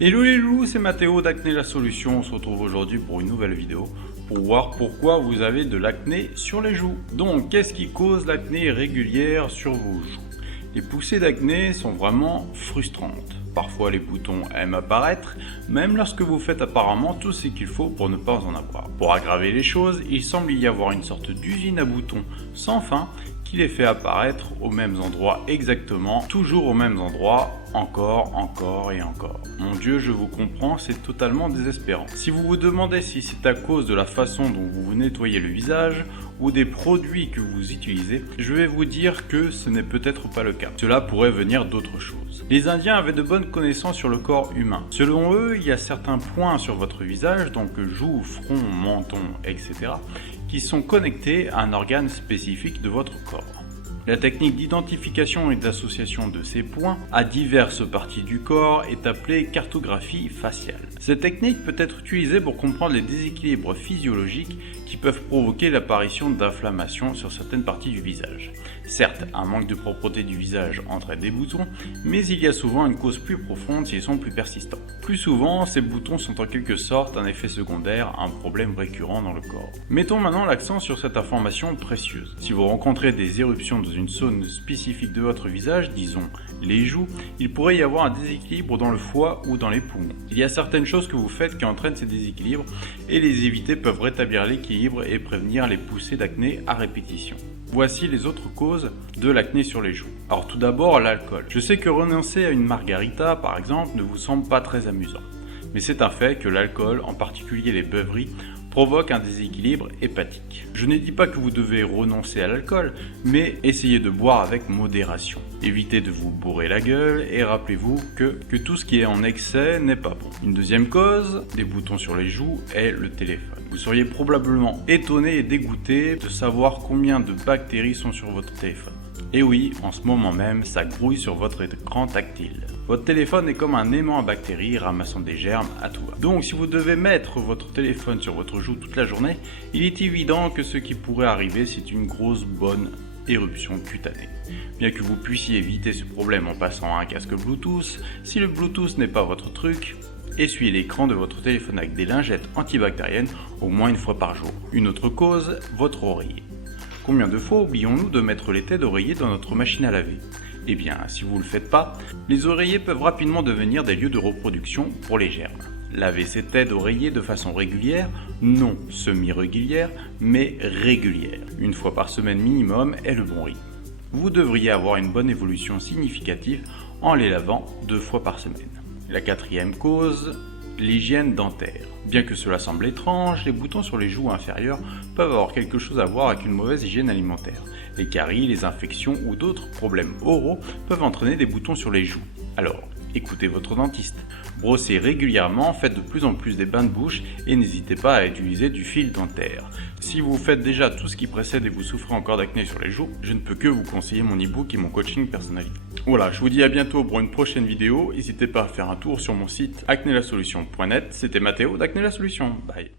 Hello les loulous, c'est Mathéo d'Acné la Solution. On se retrouve aujourd'hui pour une nouvelle vidéo pour voir pourquoi vous avez de l'acné sur les joues. Donc, qu'est-ce qui cause l'acné régulière sur vos joues? Les poussées d'acné sont vraiment frustrantes. Parfois les boutons aiment apparaître, même lorsque vous faites apparemment tout ce qu'il faut pour ne pas en avoir. Pour aggraver les choses, il semble y avoir une sorte d'usine à boutons sans fin qui les fait apparaître aux mêmes endroits exactement, toujours aux mêmes endroits, encore et encore. Mon Dieu, je vous comprends, c'est totalement désespérant. Si vous vous demandez si c'est à cause de la façon dont vous vous nettoyez le visage ou des produits que vous utilisez, je vais vous dire que ce n'est peut-être pas le cas. Cela pourrait venir d'autre chose. Les Indiens avaient de bonnes connaissances sur le corps humain. Selon eux, il y a certains points sur votre visage, donc joues, front, menton, etc., qui sont connectés à un organe spécifique de votre corps. La technique d'identification et d'association de ces points à diverses parties du corps est appelée cartographie faciale. Cette technique peut être utilisée pour comprendre les déséquilibres physiologiques qui peuvent provoquer l'apparition d'inflammations sur certaines parties du visage. Certes, un manque de propreté du visage entraîne des boutons, mais il y a souvent une cause plus profonde s'ils sont plus persistants. Plus souvent, ces boutons sont en quelque sorte un effet secondaire à un problème récurrent dans le corps. Mettons maintenant l'accent sur cette information précieuse. Si vous rencontrez des éruptions dans une zone spécifique de votre visage, disons les joues, il pourrait y avoir un déséquilibre dans le foie ou dans les poumons. Il y a certaines choses que vous faites qui entraînent ces déséquilibres et les éviter peuvent rétablir l'équilibre et prévenir les poussées d'acné à répétition. Voici les autres causes de l'acné sur les joues. Alors tout d'abord, l'alcool. Je sais que renoncer à une margarita par exemple ne vous semble pas très amusant. Mais c'est un fait que l'alcool, en particulier les beuveries, provoque un déséquilibre hépatique. Je ne dis pas que vous devez renoncer à l'alcool, mais essayez de boire avec modération. Évitez de vous bourrer la gueule et rappelez-vous que tout ce qui est en excès n'est pas bon. Une deuxième cause des boutons sur les joues est le téléphone. Vous seriez probablement étonné et dégoûté de savoir combien de bactéries sont sur votre téléphone. Et oui, en ce moment même, ça grouille sur votre écran tactile. Votre téléphone est comme un aimant à bactéries ramassant des germes à tout va. Donc si vous devez mettre votre téléphone sur votre joue toute la journée, il est évident que ce qui pourrait arriver, c'est une grosse bonne éruption cutanée. Bien que vous puissiez éviter ce problème en passant un casque Bluetooth, si le Bluetooth n'est pas votre truc, essuyez l'écran de votre téléphone avec des lingettes antibactériennes au moins une fois par jour. Une autre cause, votre oreiller. Combien de fois oublions-nous de mettre les têtes d'oreiller dans notre machine à laver? Eh bien, si vous ne le faites pas, les oreillers peuvent rapidement devenir des lieux de reproduction pour les germes. Lavez ces têtes d'oreiller de façon régulière, non semi-régulière, mais régulière. Une fois par semaine minimum est le bon rythme. Vous devriez avoir une bonne évolution significative en les lavant 2 fois par semaine. La quatrième cause, l'hygiène dentaire. Bien que cela semble étrange, les boutons sur les joues inférieures peuvent avoir quelque chose à voir avec une mauvaise hygiène alimentaire. Les caries, les infections ou d'autres problèmes oraux peuvent entraîner des boutons sur les joues. Alors, écoutez votre dentiste. Brossez régulièrement, faites de plus en plus des bains de bouche et n'hésitez pas à utiliser du fil dentaire. Si vous faites déjà tout ce qui précède et vous souffrez encore d'acné sur les joues, je ne peux que vous conseiller mon e-book et mon coaching personnalisé. Voilà, je vous dis à bientôt pour une prochaine vidéo. N'hésitez pas à faire un tour sur mon site acnélasolution.net. C'était Mathéo d'Acné la Solution. Bye.